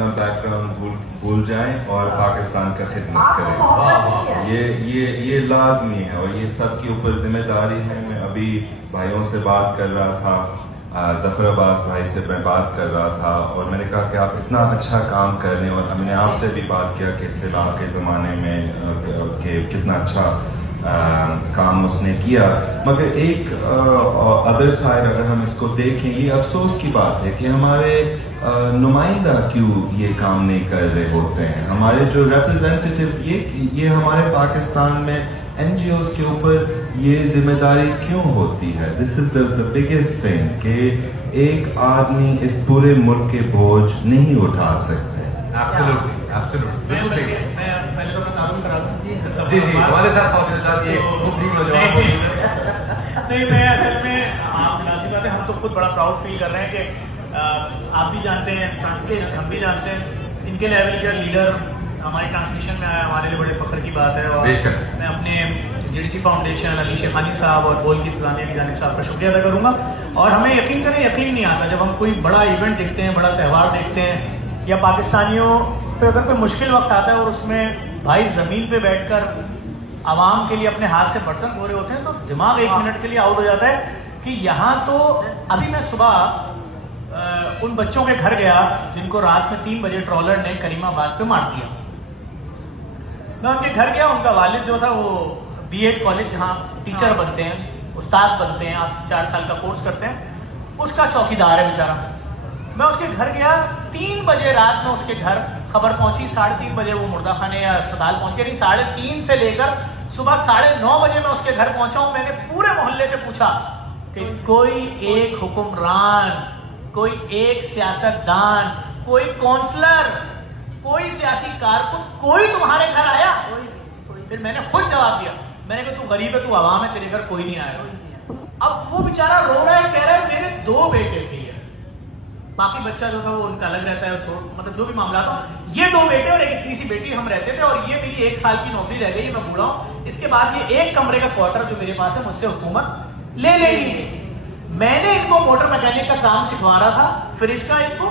Background भूल जाएं और पाकिस्तान का खिदमत करें। ये लाजमी है और ये सबके ऊपर जिम्मेदारी है। मैं अभी भाइयों से बात कर रहा था, जफर अब्बास भाई से मैं बात कर रहा था और मैंने कहा कि आप इतना अच्छा काम कर रहे हैं और हमने आपसे भी बात किया कि सिला के ज़माने में कि कितना अच्छा काम उसने किया। मगर एक अदर साइड अगर हम इसको देखें, ये अफसोस की बात है कि हमारे नुमाइंदा क्यों ये काम नहीं कर रहे होते हैं। हमारे जो रिप्रेजेंटेटिव्स ये हमारे पाकिस्तान में NGOs के ऊपर ये जिम्मेदारी क्यों होती है। This is the biggest thing कि एक आदमी इस पूरे मुल्क के बोझ नहीं उठा सकते। एब्सोल्युटली मैं पहले तो मैं तारुफ करा दूं जी हमारे साथ नहीं, मैं असल में आप लाज़िम बात है, हम तो खुद बड़ा प्राउड फील कर रहे हैं कि आप भी जानते हैं ट्रांसमिशन, हम भी जानते हैं इनके लेवल का लीडर हमारे ट्रांसमिशन में आया, हमारे लिए बड़े फख्र की बात है। और मैं अपने JDC फाउंडेशन, अली शेखानी साहब और बोल की इंतजामिया की जानिब से आपका शुक्रिया अदा करूँगा। और हमें यकीन नहीं आता जब हम कोई बड़ा इवेंट देखते हैं, बड़ा त्यौहार देखते हैं या पाकिस्तानियों पे अगर कोई मुश्किल वक्त आता है और उसमें भाई ज़मीन पे बैठकर आवाम के लिए अपने हाथ से बर्तन धो रहे होते हैं, तो दिमाग 1 मिनट के लिए आउट हो जाता है कि यहाँ तो अभी मैं सुबह उन बच्चों के घर गया जिनको रात में 3 बजे ट्रॉलर ने करीमाबाद पे मार दिया। मैं उनके घर गया, उनका वालिद जो था वो B.Ed कॉलेज जहाँ टीचर बनते हैं, उस्ताद बनते हैं, आप 4 साल का कोर्स करते हैं, उसका चौकीदार है बेचारा। मैं उसके घर गया 3 बजे रात में, उसके घर खबर पहुंची 3:30 बजे वो मुर्दा खाने या अस्पताल पहुंच के, नहीं 3:30 से लेकर सुबह 9:30 बजे मैं उसके घर पहुंचा हूं। मैंने पूरे मोहल्ले से पूछा कि कोई एक हुक्मरान, कोई एक सियासतदान, कोई काउंसलर, कोई सियासी कारकुन, कोई तुम्हारे घर आया? फिर मैंने खुद जवाब दिया, मैंने कहा तू गरीब है, तू आवाम है, तेरे घर कोई नहीं आया। अब वो बेचारा रो रहा है, कह रहा है मेरे 2 बेटे थे, बाकी बच्चा जो था वो उनका अलग रहता है, मतलब जो भी मामला था, ये 2 बेटे और एक इतनी सी बेटी हम रहते थे और ये मेरी 1 साल की नौकरी रह गई, मैं बूढ़ा हूं। इसके बाद ये 1 कमरे का क्वार्टर जो मेरे पास है मुझसे हुकूमत ले लेगी। मैंने इनको मोटर मैकेनिक का काम सिखवा रहा था, फ्रिज का इनको,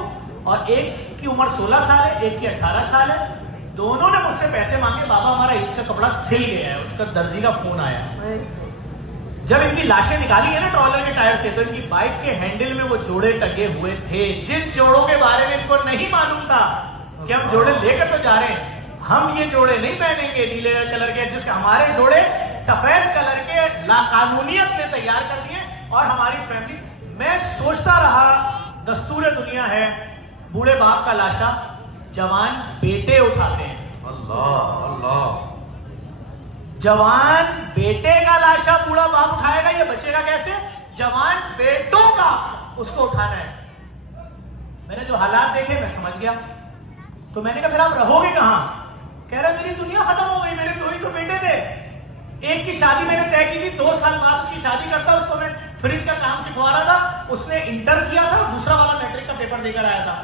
और एक की उम्र 16 साल है, एक की 18 साल है। दोनों ने मुझसे पैसे मांगे, बाबा हमारा ईद का कपड़ा सिल गया है। उसका दर्जी का फोन आया। जब इनकी लाशें निकाली है ना ट्रॉलर के टायर से, तो इनकी बाइक के हैंडल में वो जोड़े टंगे हुए थे, जिन जोड़ों के बारे में इनको नहीं मालूम था कि हम जोड़े लेकर तो जा रहे हैं, हम ये जोड़े नहीं पहनेंगे नीले कलर के, जिसके हमारे जोड़े सफेद कलर के लाकानूनियत ने तैयार कर दिए और हमारी फैमिली। मैं सोचता रहा, दस्तूर दुनिया है, बूढ़े बाप का लाशा जवान बेटे उठाते हैं। अल्लाह अल्लाह, जवान बेटे का लाशा बूढ़ा बाप उठाएगा, ये बचेगा कैसे? जवान बेटों का उसको उठाना है। मैंने जो हालात देखे मैं समझ गया, तो मैंने कहा फिर आप रहोगे कहां? कह रहा मेरी दुनिया खत्म हो गई, मेरे 2 ही तो बेटे थे। एक की शादी मैंने तय की थी, 2 साल बाद उसकी शादी करता, उसको मैं फ्रिज का काम सिखवा रहा था, उसने इंटर किया था, दूसरा वाला मैट्रिक का पेपर देकर आया था।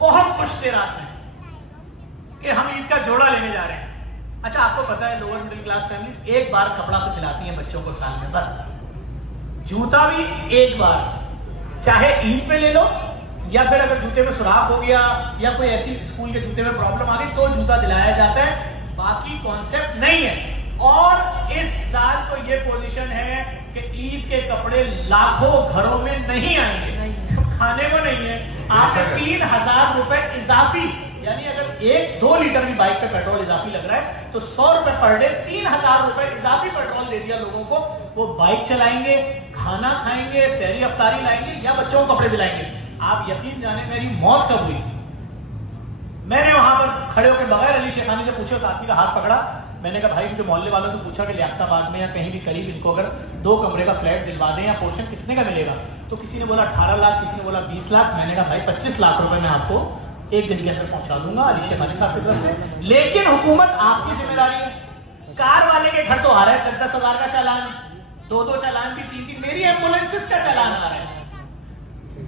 बहुत खुश थे रात में कि हम ईद का जोड़ा लेने जा रहे हैं। अच्छा आपको पता है लोअर मिडिल क्लास फैमिली 1 बार कपड़ा तो दिलाती हैं बच्चों को साल में, बस। जूता भी 1 बार, चाहे ईद पे ले लो या फिर अगर जूते में सुराख हो गया या कोई ऐसी स्कूल के जूते में प्रॉब्लम आ गई तो जूता दिलाया जाता है, बाकी कॉन्सेप्ट नहीं है। और इस साल तो ये पोजीशन है कि ईद के कपड़े लाखों घरों में नहीं आएंगे, खाने को नहीं है। आपने 3000 रुपए इजाफी, यानी अगर 1-2 लीटर भी बाइक पे पेट्रोल इजाफी लग रहा है तो 100 रुपए पर डे, 3000 रुपए इजाफी पेट्रोल दे दिया लोगों को। वो बाइक चलाएंगे, खाना खाएंगे, सहरी अफ्तारी लाएंगे या बच्चों को कपड़े दिलाएंगे। आप यकीन जाने मेरी मौत कब हुई? मैंने वहां पर खड़े होकर बगैर अली शेखानी से पूछे, उस आदमी का हाथ पकड़ा। मैंने कहा भाई इनके मोहल्ले वालों से पूछा कि लियाकताबाद में या कहीं भी करीब इनको अगर 2 कमरे का फ्लैट दिलवा दें या पोर्शन कितने का मिलेगा? तो किसी ने बोला 18 लाख, किसी ने बोला 20 लाख। मैंने कहा भाई 25 लाख रुपए मैं आपको 1 दिन के अंदर पहुंचा दूंगा अली शेखानी साहब की तरफ से, लेकिन हुकूमत आपकी जिम्मेदारी है। कार वाले के घर तो आ रहा है 10,000 का चालान, 2-2 चालान भी 3-3, मेरी एम्बुलेंसेस का चालान आ रहा है,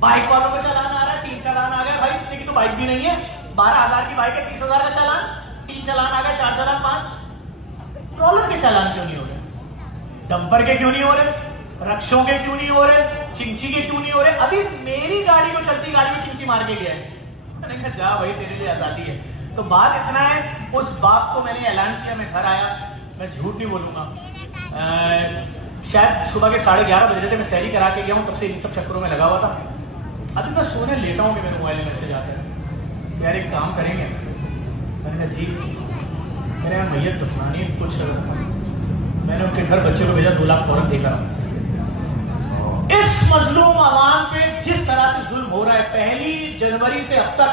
बाइक वालों का चालान आ रहा है, 3 चालान आ गया भाई, इतनी की तो बाइक भी नहीं है। 12,000 की बाइक है, 30,000 का चालान, 3 चालान आ गया, 4 चालान 5। ट्रॉलर के चालान क्यों नहीं हो रहे? डंपर के क्यों नहीं हो रहे? रक्षों के क्यों नहीं हो रहे? चिंची के क्यों नहीं हो रहे? अभी मेरी गाड़ी को चलती गाड़ी में चिंची मार के गया है। मैंने कहा जा भाई तेरे लिए आजादी है। तो बात इतना है, उस बात को मैंने ऐलान किया, मैं घर आया, मैं झूठ नहीं बोलूंगा, शायद सुबह के 11:30 बज रहे थे, मैं सैरी करा के गया हूँ, तब से इन सब चक्करों में लगा हुआ था। अभी मैं सोने लेटा हूँ कि मेरे मोबाइल में मैसेज आता है, यार एक काम करेंगे। मैंने कहा जी, मेरे यहाँ मैयत दफनानी कुछ, मैंने उनके घर बच्चे को भेजा, 2 लाख फौरन देकर। इस मजलूम आवाम पे जिस तरह से जुल्म हो रहा है, 1 जनवरी से अब तक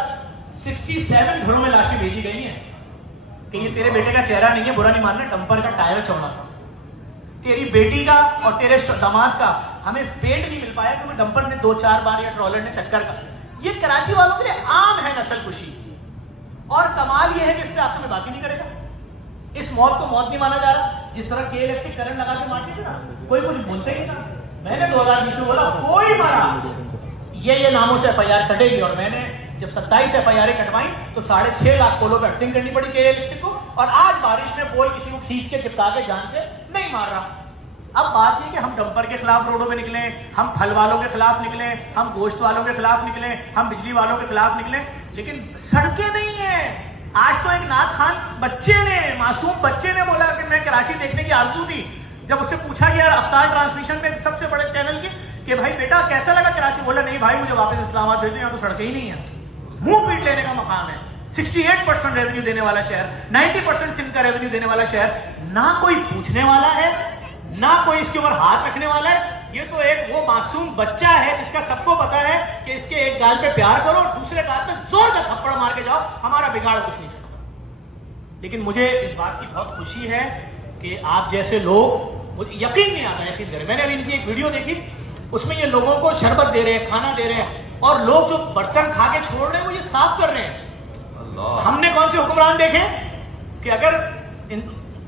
67 घरों में लाशें भेजी गई हैं कि ये तेरे बेटे का चेहरा नहीं है, बुरा नहीं मानना, डंपर का टायर चौड़ा था। तेरी बेटी का और तेरे दामाद का हमें पेंट नहीं मिल पाया क्योंकि डंपर ने 2-4 बार या ट्रॉलर ने चक्कर का। ये कराची वालों के लिए आम है नस्ल कुशी, और कमाल ये है कि इस पे आपसे मैं बात ही नहीं करेगा। इस मौत को मौत नहीं माना जा रहा। जिस तरह के इलेक्ट्रिक करंट लगा के मारते थे ना, कोई कुछ बोलते ही था। मैंने 2020 में बोला कोई मारा, ये नामों से FIR कटेगी, और मैंने जब 27 FIR कटवाई तो 6.5 लाख पोलों पर अर्थिंग करनी पड़ी के इलेक्ट्रिक को, और आज बारिश में पोल किसी को खींच के चिपका के जान से नहीं मार रहा। अब बात ये कि हम डंपर के खिलाफ रोडों में निकले, हम फल वालों के खिलाफ निकले, हम गोश्त वालों के खिलाफ निकले, हम बिजली वालों के खिलाफ निकले, लेकिन सड़कें नहीं है। आज तो एक नाथ खान बच्चे ने, मासूम बच्चे ने बोला कि मैं कराची देखने की आरज़ू थी। जब उससे पूछा गया अफ्तार ट्रांसमिशन में सबसे बड़े चैनल की कि भाई बेटा कैसा लगा कराची, बोला नहीं भाई मुझे वापस इस्लामाबाद भेजो, यहाँ तो सड़कें ही नहीं है। मुंह पीट लेने का मकाम है। 68% रेवेन्यू देने वाला शहर, 90% सिंध का रेवेन्यू देने वाला शहर, ना कोई पूछने वाला है, ना कोई इसके ऊपर हाथ रखने वाला है। ये तो एक वो मासूम बच्चा है जिसका सबको पता है कि इसके एक गाल पे प्यार करो, दूसरे गाल पे जोर का थप्पड़ मार के जाओ, हमारा बिगाड़ कुछ नहीं सकता। लेकिन मुझे इस बात की बहुत खुशी है कि आप जैसे लोग, मुझे यकीन नहीं आता, यकीन करें, मैंने अभी इनकी एक वीडियो देखी, उसमें ये लोगों को शरबत दे रहे हैं, खाना दे रहे हैं, और लोग जो बर्तन खा के छोड़ रहे हैं वो ये साफ कर रहे हैं। हमने कौन से हुक्मरान देखे कि अगर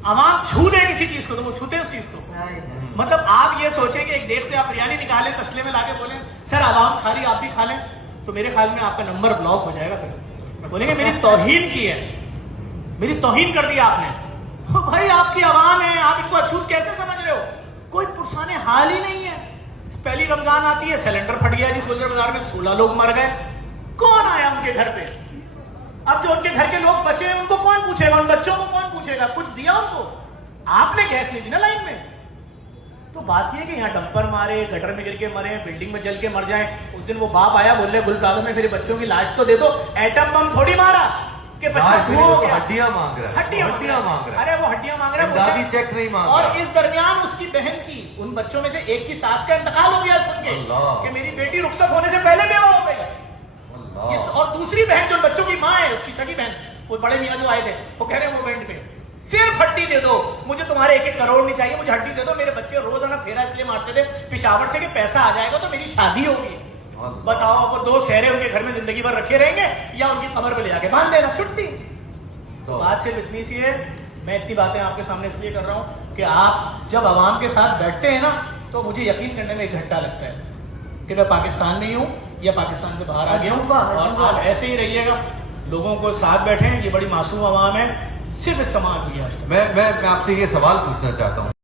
आवाम छू दे किसी चीज को तो वो छूते उस चीज को। मतलब आप ये सोचें कि एक देश से आप बिरयानी निकालें, तसले में लाके बोलें सर आवाम खा रही, आप भी खा लें, तो मेरे ख्याल में आपका नंबर ब्लॉक हो जाएगा। फिर बोलेंगे मेरी तौहीन की है, मेरी तौहीन कर दी आपने। तो भाई आपकी आवाम है, आप इनको अछूत कैसे समझ रहे हो? कोई पुरसाने हाल ही नहीं है। पहली रमजान आती है, सिलेंडर फट गया जी सोलर बाजार में, 16 लोग मर गए, कौन आया उनके घर पे? अब जो उनके घर के लोग बचे हैं उनको कौन पूछेगा, उन बच्चों को कौन पूछेगा? कुछ दिया उनको? आपने गैस नहीं दी ना लाइन में। तो बात यह कि यहाँ डंपर मारे, गटर में गिर के मरे, बिल्डिंग में जल के मर जाए। उस दिन वो बाप आया, बोल रहे गुल प्लाजा में मेरे बच्चों की लाश तो दे दो, एटम बम थोड़ी मारा कि बच्चा धुआं हो गया। हड्डियां मांग रहा है, हड्डियां मांग रहा है। अरे वो हड्डियां मांग रहा है, दादी चेक नहीं मांग रहा। और इस दरमियान उसकी बहन की, उन बच्चों में से एक की सास का इंतकाल हो गया सुन के कि मेरी बेटी रुखसत होने से पहले बेवा हो गई। और दूसरी बहन जो बच्चों की माँ है, उसकी सगी बहन, वो बड़े मियां जो आए थे, वो कह रहे हैं मूवमेंट पे सिर्फ हड्डी दे दो, मुझे तुम्हारे 1-1 करोड़ नहीं चाहिए, मुझे हड्डी दे दो। मेरे बच्चे रोजाना फेरा इसलिए मारते थे पिशावर से कि पैसा आ जाएगा तो मेरी शादी होगी। बताओ, वो 2 सहरे उनके घर में जिंदगी भर रखे रहेंगे या उनकी कमर पे ले जाके बांध देना, छुट्टी। तो बात सिर्फ इतनी सी है। मैं इतनी बातें आपके सामने इसलिए कर रहा हूं कि आप जब आवाम के साथ बैठते हैं ना, तो मुझे यकीन करने में 1 घंटा लगता है कि मैं पाकिस्तान में ही हूं या पाकिस्तान से बाहर आ गया हूं। और आप ऐसे ही रहिएगा, लोगों को साथ बैठे, ये बड़ी मासूम आवाम है, सिर्फ इस्तेमाल किया। मैं आपसे ये सवाल पूछना चाहता हूँ।